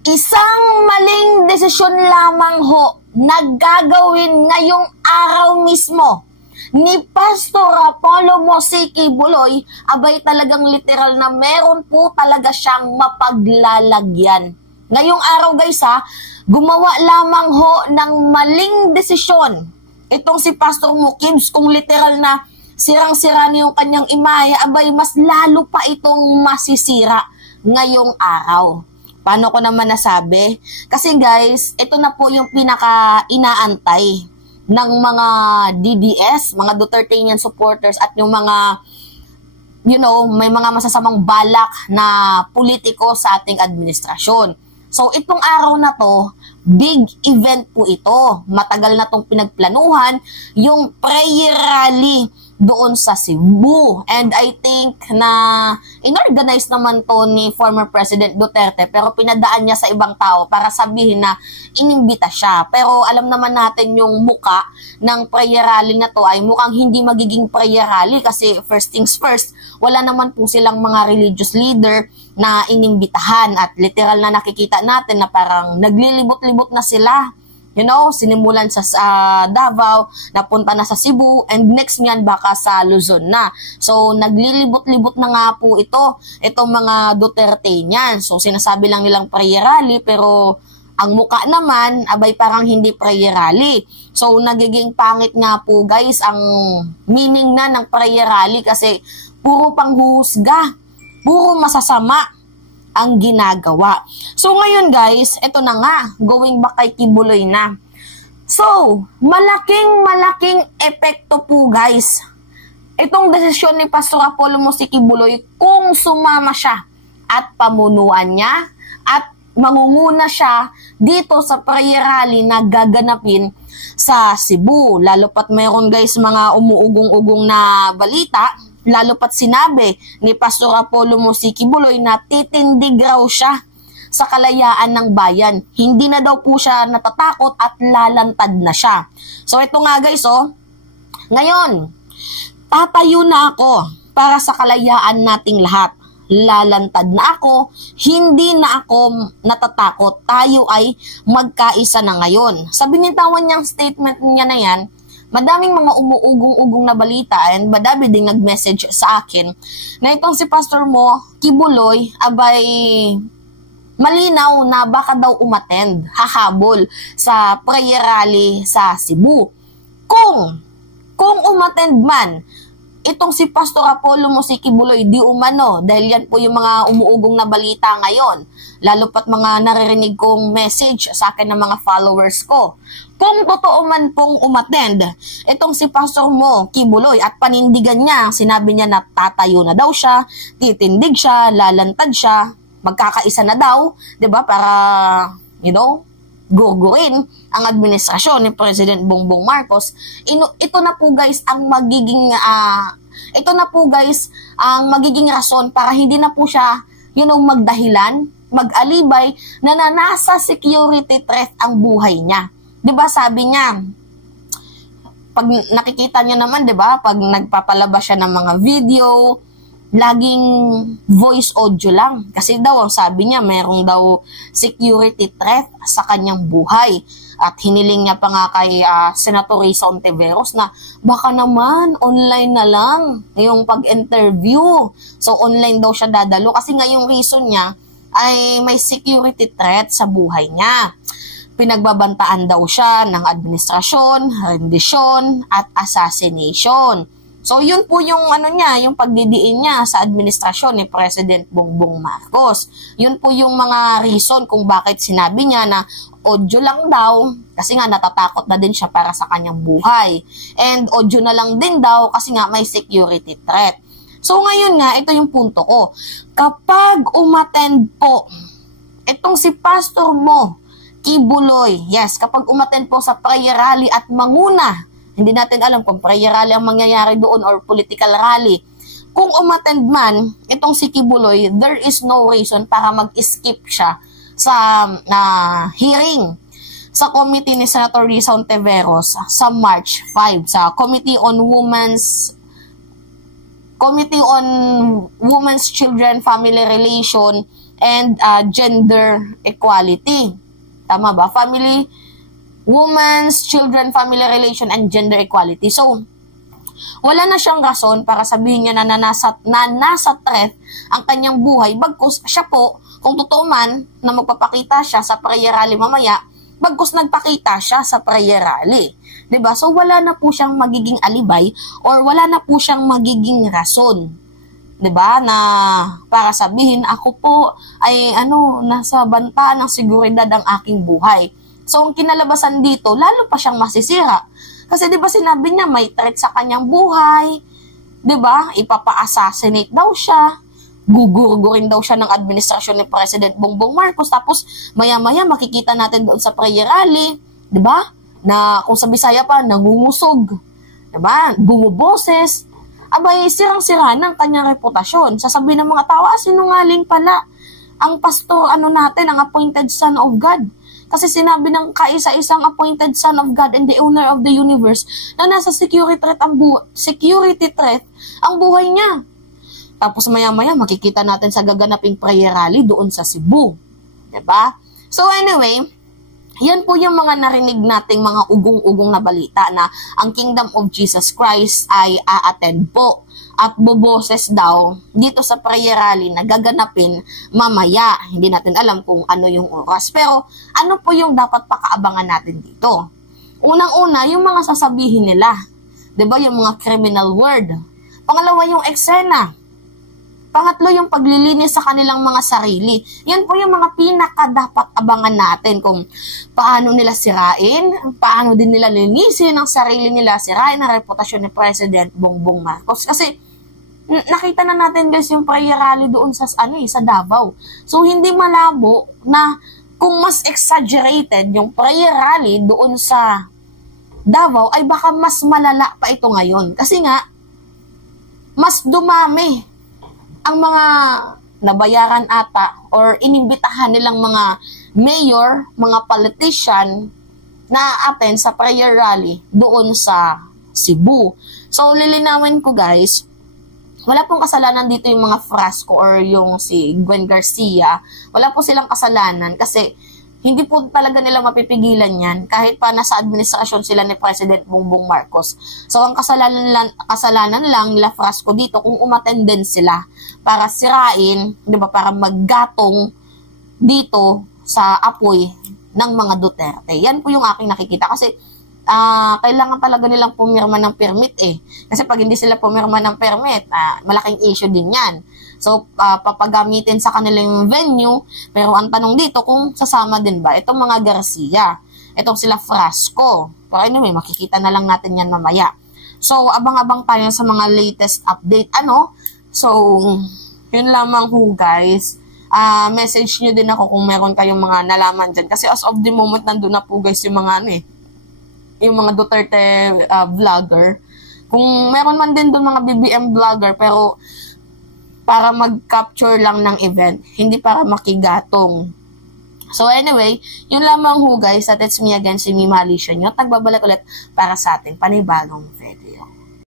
Isang maling desisyon lamang ho naggagawin ngayong araw mismo ni Pastor Apollo Mosique Buloy, abay talagang literal na meron po talaga siyang mapaglalagyan. Ngayong araw guys ha, gumawa lamang ho ng maling desisyon itong si Pastor Mukibs, kung literal na sirang-sira na yung kanyang imahe, abay mas lalo pa itong masisira ngayong araw. Paano ko naman nasabi? Kasi guys, ito na po yung pinaka-inaantay ng mga DDS, mga Dutertean supporters at yung mga, may mga masasamang balak na politiko sa ating administrasyon. So, itong araw na to, big event po ito. Matagal na tong pinagplanuhan, yung prayer rally doon sa Cebu. And I think na inorganize naman to ni former President Duterte, pero pinadaan niya sa ibang tao para sabihin na inimbita siya. Pero alam naman natin yung muka ng prayer rally na to ay mukhang hindi magiging prayer rally kasi first things first, wala naman po silang mga religious leader na inimbitahan at literal na nakikita natin na parang naglilibot-libot na sila. Sinimulan sa Davao, napunta na sa Cebu, and next niyan baka sa Luzon na. So, naglilibot-libot na nga po itong mga Duterte niyan. So, sinasabi lang nilang prayer rally, pero ang muka naman, abay parang hindi prayer rally. So, nagiging pangit nga po guys ang meaning na ng prayer rally kasi puro panghuhusga, puro masasama ang ginagawa. So, ngayon guys, ito na nga, going back kay Kibuloy na. So, malaking epekto po guys itong desisyon ni Pastor Apollo Mosique Buloy kung sumama siya at pamunuan niya at mangunguna siya dito sa prayer rally na gaganapin sa Cebu. Lalo pat mayroon guys mga umuugong-ugong na balita, lalo pat sinabi ni Pastor Apollo Mosique Buloy na titindig raw siya sa kalayaan ng bayan. Hindi na daw po siya natatakot at lalantad na siya. So ito nga guys, ngayon, tatayo na ako para sa kalayaan nating lahat. Lalantad na ako, hindi na ako natatakot. Tayo ay magkaisa na ngayon. Sa binitawan niyang statement niya na yan, madaming mga umuugong-ugong na balita and madami ding nag-message sa akin na itong si Pastor mo, Kibuloy, abay malinaw na baka daw umattend, hahabol sa prayer rally sa Cebu. Kung umattend man, itong si Pastor Apollo Mosique Buloy di umano, dahil yan po yung mga umuugong na balita ngayon, lalo pat mga naririnig kong message sa akin ng mga followers ko. Kung totoo man pong umattend, itong si Pastor mo, Kibuloy, at panindigan niya, sinabi niya na tatayo na daw siya, titindig siya, lalantad siya, magkakaisa na daw, 'di ba? Para, gurgurin ang administrasyon ni President Bongbong Marcos. Ito na po guys ang magiging rason para hindi na po siya magdahilan, mag-alibay na nasa security threat ang buhay niya. 'Di ba sabi niya, pag nakikita niya naman, 'di ba, pag nagpapalabas siya ng mga video, laging voice audio lang. Kasi daw, sabi niya, mayroong daw security threat sa kanyang buhay. At hiniling niya pa nga kay Senator Risa Ontiveros na baka naman online na lang yung pag-interview. So, online daw siya dadalo. Kasi nga yung reason niya ay may security threat sa buhay niya. Pinagbabantaan daw siya ng administrasyon, rendisyon, at assassination. So, yun po yung yung pagdidiin niya sa administrasyon ni President Bongbong Marcos. Yun po yung mga reason kung bakit sinabi niya na audio lang daw, kasi nga natatakot na din siya para sa kanyang buhay. And audio na lang din daw kasi nga may security threat. So, ngayon nga, ito yung punto ko. Kapag umattend po, itong si Pastor mo, Kibuloy, yes, kapag umattend po sa prayer rally at manguna, hindi natin alam kung prayer rally ang mangyayari doon or political rally. Kung umattend man, itong si Kibuloy, there is no reason para mag-skip siya sa hearing sa committee ni Senator Risa Ontiveros sa March 5, sa Committee on Women's Children, Family Relation, and gender equality. Tama ba? Family, women's, children, family relation, and gender equality. So, wala na siyang rason para sabihin niya na nasa threat ang kanyang buhay. Bagkus siya po, kung totoo man na magpapakita siya sa prayer rally mamaya, bagkus nagpakita siya sa prayer rally. 'Di ba? So wala na po siyang magiging alibay or wala na po siyang magiging rason. 'Di ba? Na para sabihin ako po ay nasa banta ng seguridad ang aking buhay. So ang kinalabasan dito, lalo pa siyang masisira. Kasi 'di ba sinabi niya may threat sa kanyang buhay, 'di ba? Ipapa-assassinate daw siya. Gugurgurin daw siya ng administrasyon ni President Bongbong Marcos, tapos maya-maya makikita natin doon sa prayer rally, 'di ba? Na kung sa Bisaya pa nangungusog, 'di ba? Bumuboses. Abay, sirang-sira ng kanyang reputasyon. Sasabihin ng mga tao, sinungaling pala ang pastor natin, ang appointed son of God. Kasi sinabi ng kaisa-isang appointed son of God and the owner of the universe na nasa security threat ang buhay niya. Tapos maya-maya makikita natin sa gaganaping prayer rally doon sa Cebu. 'Di ba? So anyway, yan po yung mga narinig nating mga ugong-ugong na balita na ang Kingdom of Jesus Christ ay a-attend po at boboses daw dito sa prayer rally na gaganapin mamaya. Hindi natin alam kung ano yung oras. Pero ano po yung dapat pakaabangan natin dito? Unang-una, yung mga sasabihin nila. 'Di ba? Yung mga criminal word. Pangalawa, yung eksena. Pangatlo, yung paglilinis sa kanilang mga sarili. Yan po yung mga pinaka-dapat abangan natin kung paano nila sirain, paano din nila linisin ang sarili nila, sirain ang reputasyon ni President Bongbong Marcos. Kasi nakita na natin guys yung prayer rally doon sa Davao. So hindi malabo na kung mas exaggerated yung prayer rally doon sa Davao ay baka mas malala pa ito ngayon. Kasi nga mas dumami ang mga nabayaran ata or inimbitahan nilang mga mayor, mga politician na attend sa prayer rally doon sa Cebu. So, lilinawin ko guys, wala pong kasalanan dito yung mga Frasco or yung si Gwen Garcia. Wala po silang kasalanan kasi hindi po talaga nila mapipigilan yan kahit pa nasa administrasyon sila ni President Bongbong Marcos. So, ang kasalanan lang nila Frasco dito kung umattenden sila para sirain, di ba, para maggatong dito sa apoy ng mga Duterte. Yan po yung aking nakikita kasi kailangan talaga nilang pumirma ng permit eh. Kasi pag hindi sila pumirma ng permit, malaking issue din yan. So, papagamitin sa kanilang venue, pero ang tanong dito kung sasama din ba itong mga Garcia, itong sila Frasco. Pero anyway, makikita na lang natin yan mamaya. So, abang-abang tayo sa mga latest update. So, yun lamang ho guys. Message nyo din ako kung meron kayong mga nalaman dyan. Kasi as of the moment, nandun na po guys yung mga yung mga Duterte vlogger. Kung meron man din doon mga BBM vlogger, pero para mag-capture lang ng event, hindi para makigatong. So anyway, yun lamang ho guys, at it's me again, si Mima Alicia nyo. Nagbabalik ulit para sa ating panibagong video.